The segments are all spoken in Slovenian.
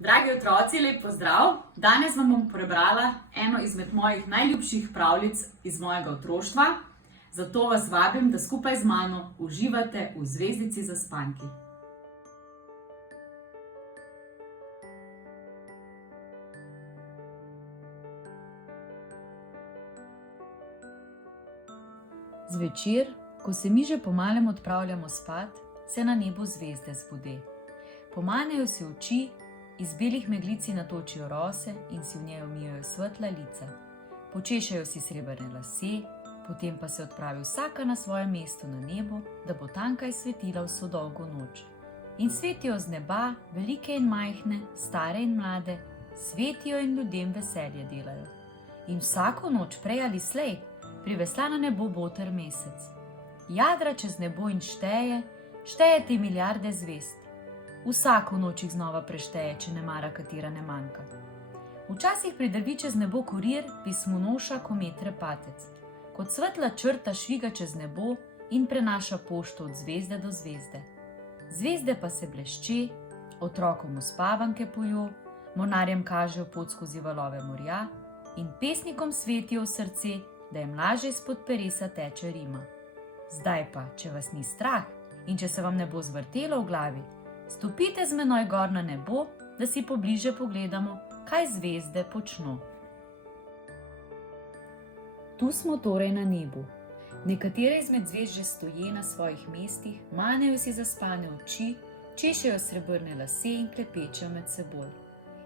Dragi otroci, lep pozdrav! Danes vam bom prebrala eno izmed mojih najljubših pravljic iz mojega otroštva. Zato vas vabim, da skupaj z mano uživate v Zvezdici Zaspanki. Zvečer, ko se mi že pomalem odpravljamo spat, se na nebu zvezde zbude. Pomanejo si oči, iz belih meglic si natočijo rose in si v njej umijajo svetla lica. Počešejo si srebrne lase, potem pa se odpravi vsaka na svoje mesto na nebu, da bo tankaj svetila vso dolgo noč. In svetijo z neba, velike in majhne, stare in mlade, svetijo in ljudem veselje delajo. In vsako noč, prej ali slej, privesla na nebo boter mesec. Jadra čez nebo in šteje te milijarde zvezd. Vsako noč jih znova prešteje, če ne mara katera ne manjka. Včasih pridrvi čez nebo kurir, pismonoša komet Repatec. Kot svetla črta šviga čez nebo in prenaša pošto od zvezde do zvezde. Zvezde pa se blešče, otrokom uspavanke pojo, mornarjem kažejo pot skozi valove morja in pesnikom svetijo v srce, da jim lažje izpod peresa teče rima. Zdaj pa, če vas ni strah in če se vam ne bo zvrtelo v glavi, stopite z menoj gor na nebo, da si pobliže pogledamo, kaj zvezde počno. Tu smo torej na nebu. Nekatere izmed zvezd že stoje na svojih mestih, manejo si zaspane oči, češejo srebrne lase in klepečejo med seboj.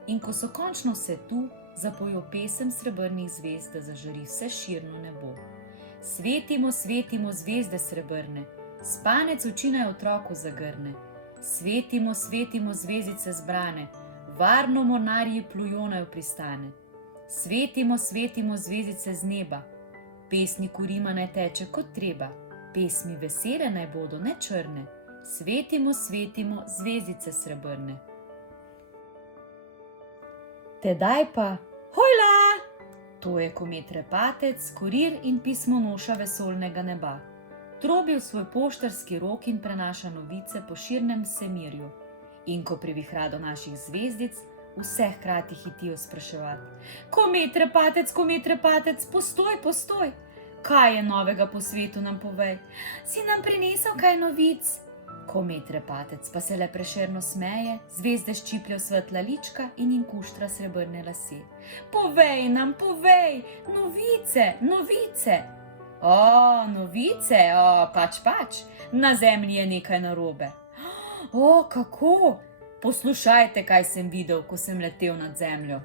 In ko so končno vse tu, zapojo pesem srebrnih zvezd, da zažari vse širno nebo. Svetimo, svetimo zvezde srebrne, spanec oči naj otroku zagrne. Svetimo, svetimo zvezdice zbrane, varno mornarji plujo naj v pristane. Svetimo, svetimo zvezdice z neba, pesniku rima naj teče kot treba, pesmi vesele naj bodo, ne črne. Svetimo, svetimo zvezdice srebrne. Tedaj pa, hojla! To je komet Repatec, kurir in pismonoša vesoljnega neba. Trobi v svoj poštarski rok in prenaša novice po širnem vsemirju. In ko privihra do naših zvezdic, vse hkrati hitijo spraševati: Komet Repatec, postoj, postoj! Kaj je novega po svetu, nam povej? Si nam prinesel kaj novic? Komet Repatec pa se le prešerno smeje, zvezde ščipljajo svetla lička in jim kuštra srebrne lase. Povej nam, povej, novice, novice! O, novice, pač, na zemlji je nekaj narobe. O, kako? Poslušajte, kaj sem videl, ko sem letel nad zemljo.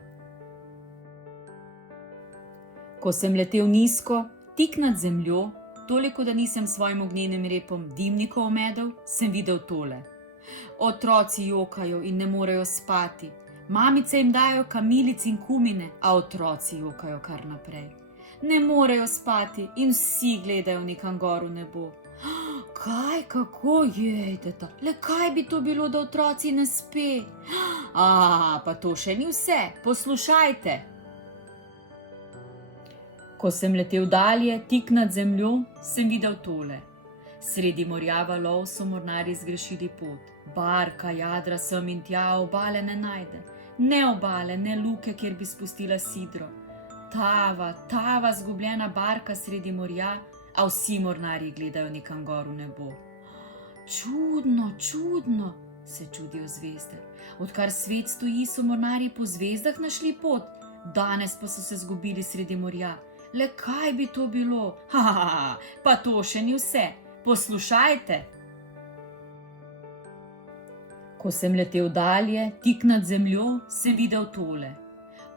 Ko sem letel nizko, tik nad zemljo, toliko, da nisem svojim ognjenim repom dimnikov omedel, sem videl tole. Otroci jokajo in ne morejo spati, mamice jim dajo kamilic in kumine, a otroci jokajo kar naprej. Ne morejo spati in vsi gledajo nekam gor v nebo. Kaj, kako, teta, le kaj bi to bilo, da otroci ne spe? Pa to še ni vse, poslušajte. Ko sem letel dalje, tik nad zemljo, sem videl tole. Sredi morja valov so mornarji zgrešili pot. Barka jadra sem in tja, obale ne najde. Ne obale, ne luke, kjer bi spustila sidro. Tava zgubljena barka sredi morja, a vsi mornarji gledajo nekam gor v nebo. Čudno, se čudijo zvezde. Odkar svet stoji, so mornarji po zvezdah našli pot, danes pa so se zgubili sredi morja. Le kaj bi to bilo? Pa to še ni vse, poslušajte. Ko sem letel dalje, tik nad zemljo, sem videl tole.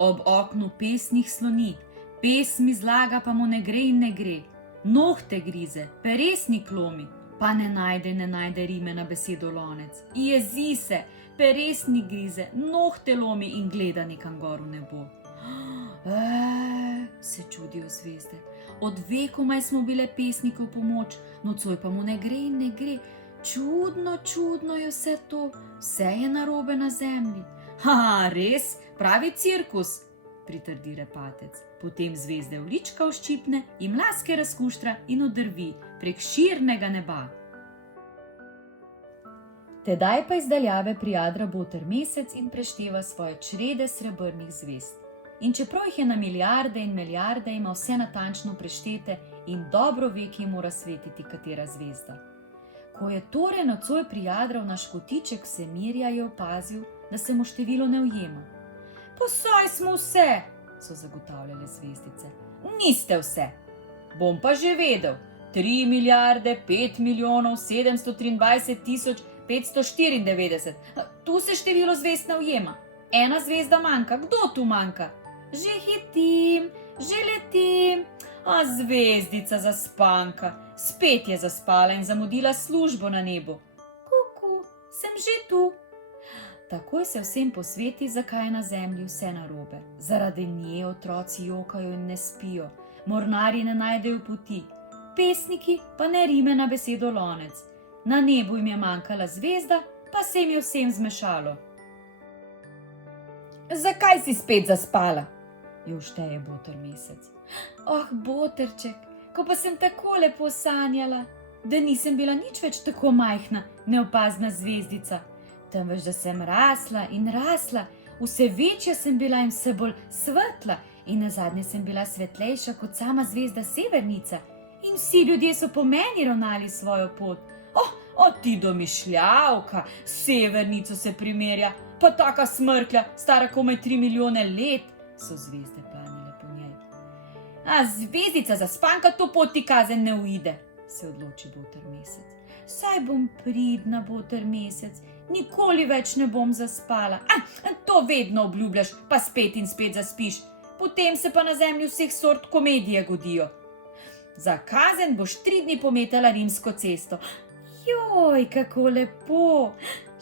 Ob oknu pesnih sloni, pesmi zlaga pa mu ne gre in ne gre. Nohte grize, peresnik lomi, pa ne najde rime na besedo lonec. Jezi se, peresnik grize, nohte lomi in gleda nekam gor v nebo. Se čudijo zvezde. Od vekomaj smo bile pesniku v pomoč, nocoj pa mu ne gre in ne gre. Čudno je vse to, vse je narobe na zemlji. Res, pravi cirkus, pritrdi Repatec. Potem zvezde v lička vščipne, jim laske razkuštra in odrvi prek širnega neba. Tedaj pa iz daljave prijadra boter mesec in prešteva svoje črede srebrnih zvezd. In čeprav jih je na milijarde in milijarde, ima vse natančno preštete in dobro ve, ki mora svetiti katera zvezda. Ko je torej nocoj prijadral naš kotiček vsemirja, je opazil, da se mu število ne ujema. Pa saj smo vse, so zagotavljale zvezdice. Niste vse. Bom pa že vedel. 3 milijarde 5 milijonov 723 tisoč 594. Tu se število zvezd ne ujema. Ena zvezda manjka. Kdo tu manjka? Že hitim, že letim. A zvezdica zaspanka. Spet je zaspala in zamudila službo na nebu. Kuku, sem že tu. Takoj se vsem posveti, zakaj je na zemlji vse narobe. Zaradi nje otroci jokajo in ne spijo. Mornarji ne najdejo poti. Pesniki pa ne rime na besedo lonec. Na nebu jim je manjkala zvezda, pa se jim je vsem zmešalo. Zakaj si spet zaspala? Jo šteje boter mesec. Oh, boterček, ko pa sem tako lepo sanjala, da nisem bila nič več tako majhna, neopazna zvezdica, temveč da sem rasla in rasla, vse večja sem bila in vse bolj svetla in nazadnje sem bila svetlejša kot sama zvezda Severnica in vsi ljudje so po meni ravnali svojo pot. O ti domišljavka, Severnico se primerja, pa taka smrklja, stara komaj 3 milijone let, so zvezde planile po njej. A zvezdica zaspanka, to poti kazen ne uide, se odloči boter mesec. Saj bom pridna, boter mesec, nikoli več ne bom zaspala. To vedno obljubljaš, pa spet in spet zaspiš, potem se pa na zemlji vseh sort komedije godijo. Za kazen boš 3 dni pometala rimsko cesto. Joj, kako lepo!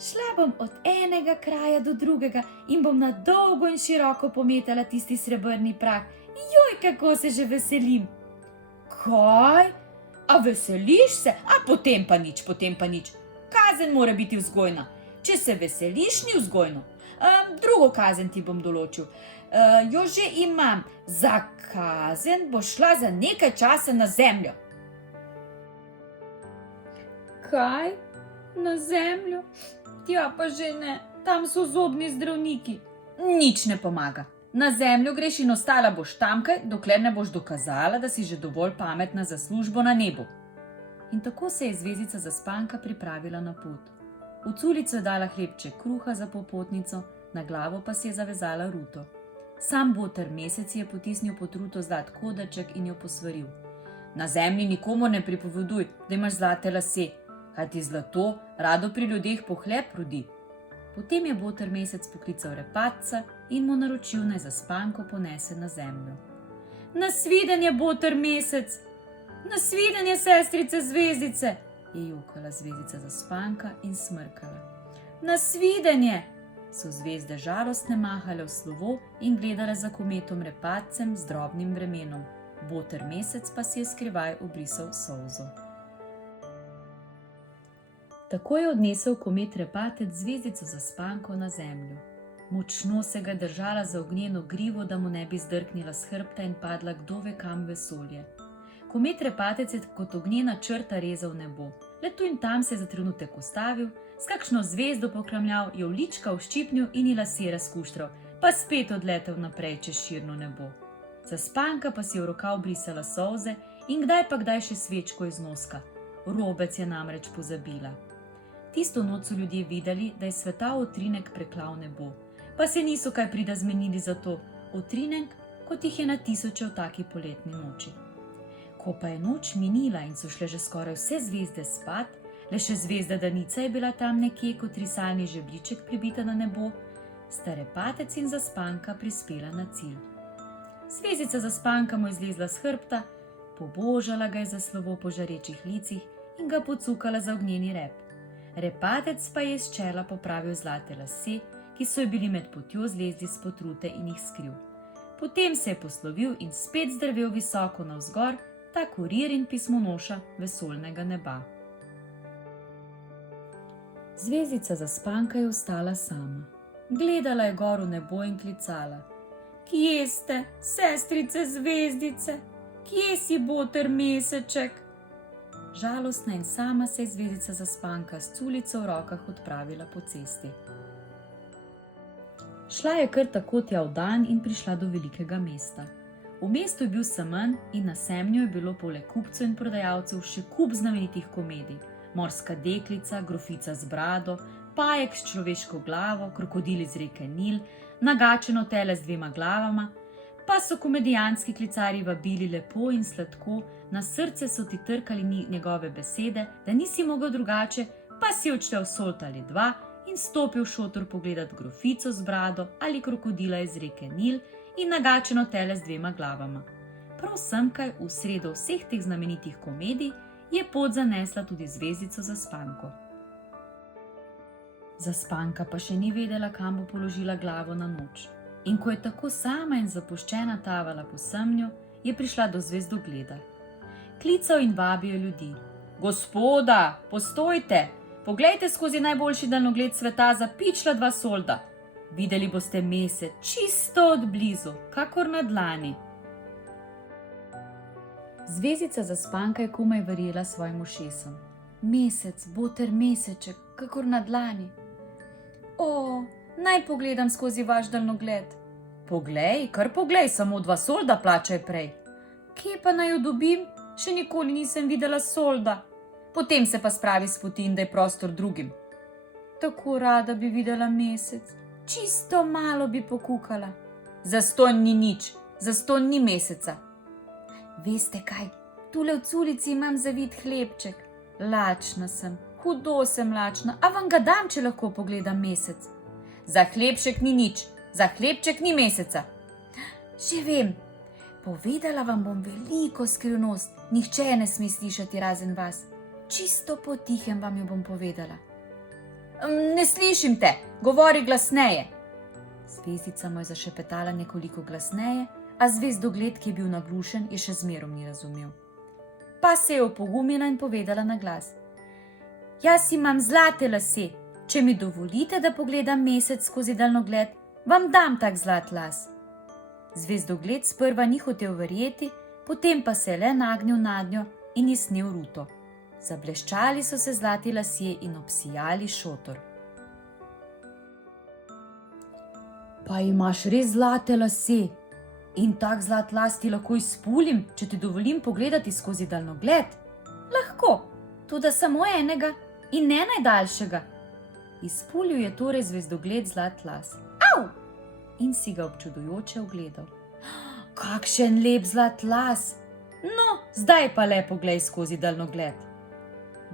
Šla bom od enega kraja do drugega in bom na dolgo in široko pometala tisti srebrni prah. Joj, kako se že veselim! Kaj? A veseliš se? A potem pa nič. Kazen mora biti vzgojna. Če se veseliš, ni vzgojno. Drugo kazen ti bom določil. Jo že imam. Za kazen boš šla za nekaj časa na zemljo. Kaj? Na zemljo? Tja pa že ne, tam so zobni zdravniki. Nič ne pomaga. Na zemljo greš in ostala boš tamkaj, dokler ne boš dokazala, da si že dovolj pametna za službo na nebu. In tako se je zvezdica Zaspanka pripravila na pot. V culico je dala hlebček kruha za popotnico, na glavo pa si je zavezala ruto. Sam boter mesec je potisnil pod ruto zlat kodaček in jo posvaril. Na zemlji nikomu ne pripoveduj, da imaš zlate lase, kajti zlato rado pri ljudeh pohlep rodi. Potem je boter mesec poklical repatca in mu naročil, naj Zaspanko ponese na zemljo. Nasvidenje, boter mesec! Nasvidenje, sestrice zvezdice! Je jokala zvezdica Zaspanka in smrkala. Nasvidenje! So zvezde žalostne mahale v slovo in gledale za kometom repatcem z drobnim vremenom. Boter mesec pa si je skrivaj obrisal solzo. Tako je odnesel komet repatec zvezdico Zaspanko na zemljo. Močno se ga držala za ognjeno grivo, da mu ne bi zdrknila s hrbta in padla kdo ve kam v vesolje. Komet repatec je kot ognjena črta rezal nebo. Le tu in tam se je za trenutek ustavil, s kakšno zvezdo pokramljal, jo lička vščipnil in ji lase razkuštral, pa spet odletel naprej čez širno nebo. Zaspanka pa si je v rokav brisala solze in kdaj pa kdaj še svečko iz noska. Robec je namreč pozabila. Tisto noč so ljudje videli, da je sveta utrinek preklal nebo, pa se niso kaj prida zmenili za to, utrinek, kot jih je na tisoče v taki poletni noči. Ko pa je noč minila in so šle že skoraj vse zvezde spat, le še zvezda Danica je bila tam nekje kot risalni žebljiček pribita na nebo, sta repatec in Zaspanka prispela na cilj. Zvezdica Zaspanka mu je zlezla s hrbta, pobožala ga je za slovo po žarečih licih in ga pocukala za ognjeni rep. Repatec pa je iz čela popravil zlate lase, ki so ji bili med potjo zlezli spod rute in jih skril. Potem se je poslovil in spet zdrvel visoko navzgor, ta kurir in pismonoša vesoljnega neba. Zvezdica Zaspanka je ostala sama. Gledala je gor v nebo in klicala. Kje ste, sestrice zvezdice? Kje si, boter meseček? Žalostna in sama se je Zvezdica Zaspanka s culico v rokah odpravila po cesti. Šla je kar tako tja v dan in prišla do velikega mesta. V mestu je bil semenj in na semnju je bilo poleg kupcev in prodajalcev še kup znamenitih komedij. Morska deklica, grofica z brado, pajek s človeško glavo, krokodil iz reke Nil, nagačeno tele z 2 glavama, pa so komedijanski klicarji vabili lepo in sladko, na srce so ti trkali njegove besede, da nisi mogel drugače, pa si odšel solt ali 2 in stopil v šotor pogledat grofico z brado ali krokodila iz reke Nil in nagačeno tele z 2 glavama. Prav semkaj v sredo vseh teh znamenitih komedij je pot zanesla tudi Zvezdico Zaspanko. Zaspanka pa še ni vedela, kam bo položila glavo na noč. In ko je tako sama in zapuščena tavala po semnju, je prišla do zvezdogleda. Klical in vabijo ljudi. Gospoda, postojte, poglejte skozi najboljši daljnogled sveta za pičla 2 solda. Videli boste mesec, čisto od blizu, kakor na dlani. Zvezdica Zaspanka je komaj verjela svojim ušesom. Mesec, boter meseček, kakor na dlani. O, naj pogledam skozi vaš daljnogled. Poglej, kar poglej, samo 2 solda plačaj prej. Kje pa naj jo dobim? Še nikoli nisem videla solda. Potem se pa spravi s poti in daj prostor drugim. Tako rada bi videla mesec. Čisto malo bi pokukala. Zastonj ni nič, zastonj ni meseca. Veste kaj, tule v culici imam zavit hlebček. Lačna sem, hudo sem lačna, a vam ga dam, če lahko pogledam mesec. Za hlebček ni nič, za hlebček ni meseca. Že vem, povedala vam bom veliko skrivnost, nihče je ne sme slišati razen vas. Čisto potihem vam jo bom povedala. Ne slišim te, govori glasneje. Zvezdica mu je zašepetala nekoliko glasneje, a zvezdogled, ki je bil naglušen, je še zmerom ni razumel. Pa se je opogumila in povedala na glas. Jaz imam zlate lase, če mi dovolite, da pogledam mesec skozi daljnogled, vam dam tak zlat las. Zvezdogled sprva ni hotel verjeti, potem pa se je le nagnil nadnjo in ji snel ruto. Zableščali so se zlati lasje in obsijali šotor. Pa imaš res zlate lase in tak zlat las ti lahko izpulim, če ti dovolim pogledati skozi daljnogled? Lahko, tudi samo enega in ne najdaljšega. Izpulil je torej zvezdogled zlat las. Au! In si ga občudujoče ogledal. Kakšen lep zlat las! No, zdaj pa le poglej skozi daljnogled.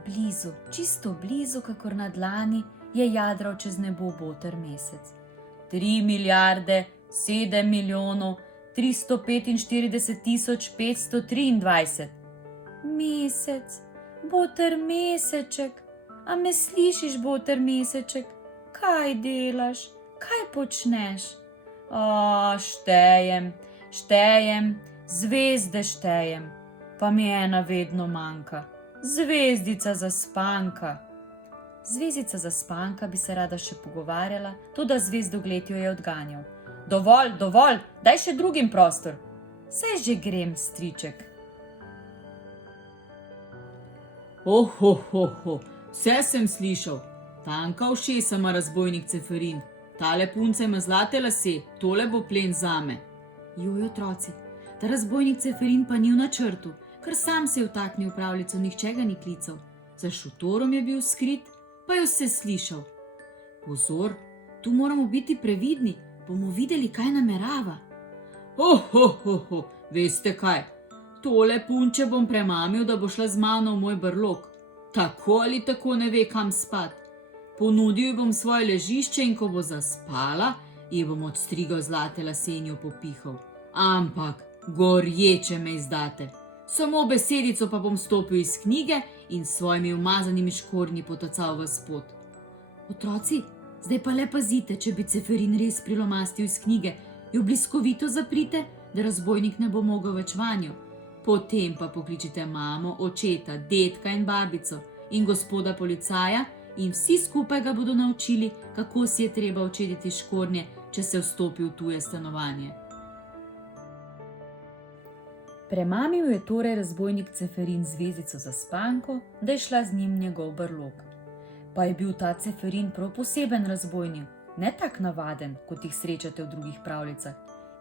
Blizu, čisto blizu, kakor na dlani, je jadral čez nebo boter mesec. 3 milijarde 7 milijonov 345 tisoč 523. Mesec, boter meseček, a me slišiš, boter meseček? Kaj delaš? Kaj počneš? Štejem, zvezde štejem, pa mi ena vedno manjka. Zvezdica Zaspanka. Zvezdica Zaspanka bi se rada še pogovarjala, toda zvezdogled jo je odganjal. Dovolj, daj še drugim prostor. Saj že grem, striček. Vse sem slišal. Tanka ušesa ima razbojnik Ceferin. Tale punca ima zlate lase, tole bo plen zame. Joj, otroci, ta razbojnik Ceferin pa ni v načrtu, ker sam se je vtaknil v pravljico, nihče ga ni klical. Za šotorom je bil skrit, pa je vse slišal. Pozor, tu moramo biti previdni, bomo videli, kaj namerava. Veste kaj, tole punče bom premamil, da bo šla z mano v moj brlog. Tako ali tako ne ve, kam spat. Ponudil bom svoje ležišče in ko bo zaspala, ji bom odstrigal zlate lase in jo popihal. Ampak gorječe me izdate. Samo besedico pa bom stopil iz knjige in s svojimi umazanimi škornji potacal v spod. Otroci, zdaj pa le pazite, če bi Ceferin res prilomastil iz knjige, jo bliskovito zaprite, da razbojnik ne bo mogel več vanjo. Potem pa pokličite mamo, očeta, dedka in babico in gospoda policaja in vsi skupaj ga bodo naučili, kako si je treba očetiti škornje, če se vstopi v tuje stanovanje. Premamil je torej razbojnik Ceferin zvezdico Zaspanko, da je šla z njim v njegov brlog. Pa je bil ta Ceferin prav poseben razbojnik, ne tak navaden, kot jih srečate v drugih pravljicah.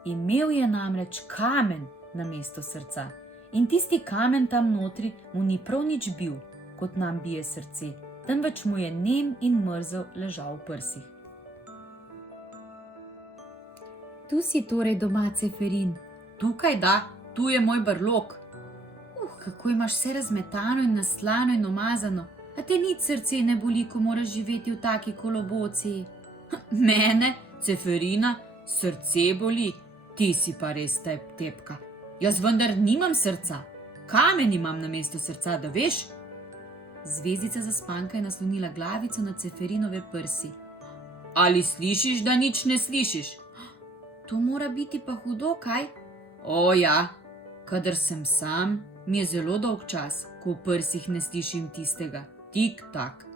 Imel je namreč kamen namesto srca in tisti kamen tam notri mu ni prav nič bil, kot nam bije srce, temveč mu je nem in mrzel ležal v prsih. Tu si torej doma, Ceferin. Tukaj da, tu je moj brlog. Kako imaš vse razmetano in naslano in umazano, a te nič srce ne boli, ko moraš živeti v taki kolobociji. Mene, Ceferina, srce boli, ti si pa res tepka. Jaz vendar nimam srca, kamen imam namesto srca, da veš? Zvezdica Zaspanka je naslonila glavico na Ceferinove prsi. Ali slišiš, da nič ne slišiš? To mora biti pa hudo, kaj? O ja, kadar sem sam, mi je zelo dolg čas, ko v prsih ne slišim tistega. Tik tak,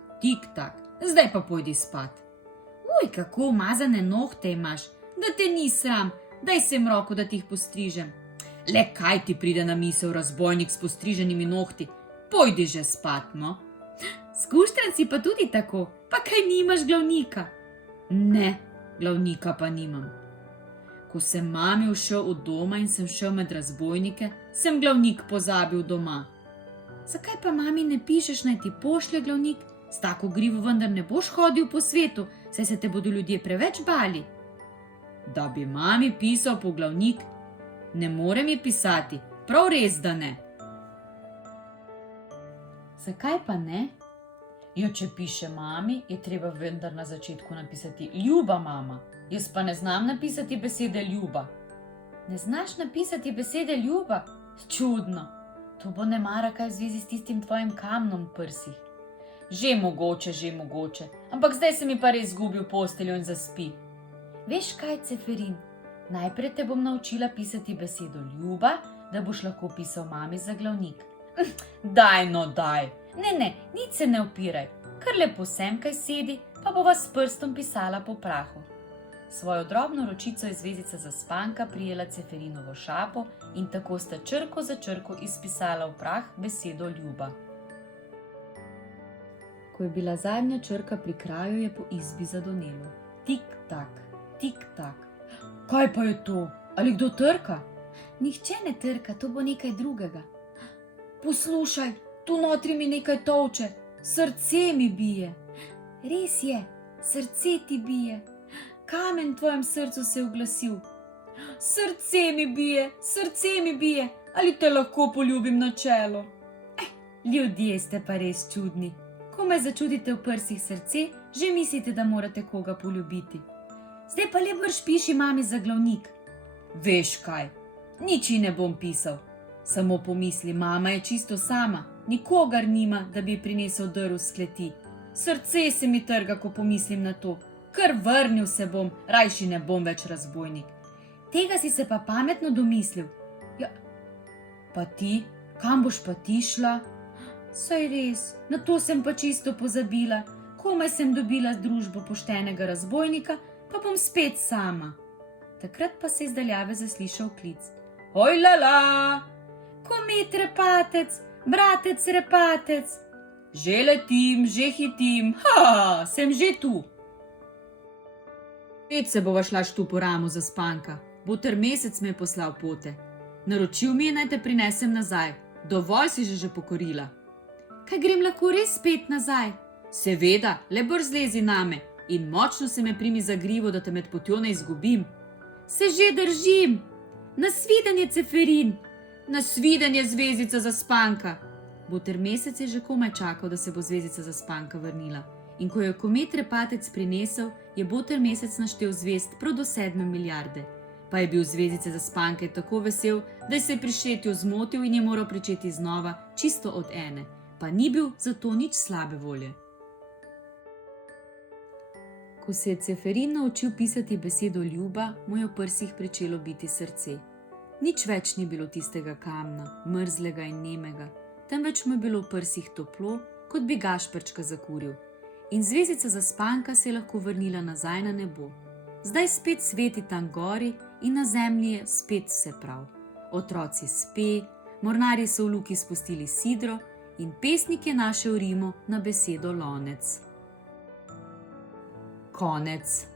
zdaj pa pojdi spat. Kako umazane nohte imaš, da te ni sram, daj sem roko, da ti jih postrižem. Le kaj ti pride na misel, razbojnik s postriženimi nohti? Pojdi že spat, no. Skuštran si pa tudi tako, pa kaj nimaš glavnika? Ne, glavnika pa nimam. Ko sem mami ušel od doma in sem šel med razbojnike, sem glavnik pozabil doma. Zakaj pa mami ne pišeš, naj ti pošlje glavnik? S tako grivo vendar ne boš hodil po svetu, saj se te bodo ljudje preveč bali. Da bi mami pisal po glavnik? Ne morem ji pisati, prav res, da ne. Zakaj pa ne? Če piše mami, je treba vendar na začetku napisati ljuba mama. Jaz pa ne znam napisati besede ljuba. Ne znaš napisati besede ljuba? Čudno. To bo nemara kaj v zvezi s tistim tvojim kamnom v prsih. Že mogoče, ampak zdaj se mi pa res zgubil posteljo in zaspi. Veš kaj, Ceferin? Najprej te bom naučila pisati besedo ljuba, da boš lahko pisal mami za glavnik. Daj, no daj. Ne, nič se ne upiraj. Kar lepo sem kaj sedi, pa bova s prstom pisala po prahu. Svojo drobno ročico je zvezdica Zaspanka prijela Ceferinovo šapo in tako sta črko za črko izpisala v prah besedo ljuba. Ko je bila zadnja črka pri kraju, je po izbi zadonelo. Tik tak. Kaj pa je to? Ali kdo trka? Nihče ne trka, to bo nekaj drugega. Poslušaj, tu notri mi nekaj tolče, srce mi bije. Res je, srce ti bije. Kamen v tvojem srcu se je oglasil. Srce mi bije, ali te lahko poljubim na čelo? Ljudje ste pa res čudni. Ko me začudite v prsih srce, že mislite, da morate koga poljubiti. Zdaj pa le brž piši mami za glavnik. Veš kaj, nič ji ne bom pisal. Samo pomisli, mama je čisto sama, nikogar nima, da bi prinesel drv s kleti. Srce se mi trga, ko pomislim na to. Kar vrnil se bom, rajši ne bom več razbojnik. Tega si se pa pametno domislil. Ja, pa ti, kam boš pa ti šla? Saj res, na to sem pa čisto pozabila. Komaj sem dobila družbo poštenega razbojnika, pa bom spet sama. Takrat pa se je iz daljave zaslišal klic. Oj lala! Komet repatec, bratec repatec. Že letim, že hitim, sem že tu. Spet se bova šla štu po ramu Zaspanka. Boter mesec me je poslal pote. Naročil mi je, naj te prinesem nazaj. Dovolj si že pokorila. Kaj grem lahko res spet nazaj? Seveda, le brž zlezi name in močno se me primi za grivo, da te med potjo ne izgubim. Se že držim. Nasvidenje, Ceferin. Nasvidenje, zvezdica Zaspanka. Boter mesec je že komaj čakal, da se bo zvezdica Zaspanka vrnila. In ko je komet repatec prinesel, je boter mesec naštel zvezd prav do 7 milijarde. Pa je bil zvezdice Zaspanke tako vesel, da se je pri šetju zmotil in je moral pričeti znova, čisto od ene. Pa ni bil zato nič slabe volje. Ko se je Ceferin naučil pisati besedo ljuba, mu je v prsih pričelo biti srce. Nič več ni bilo tistega kamna, mrzlega in nemega, temveč mu je bilo v prsih toplo, kot bi Gašperčka zakuril. In zvezdica Zaspanka se je lahko vrnila nazaj na nebo. Zdaj spet sveti tam gori in na zemlji je spet vse prav. otroci spe, mornarji so v luki spustili sidro in pesnik je našel rimo na besedo lonec. Konec.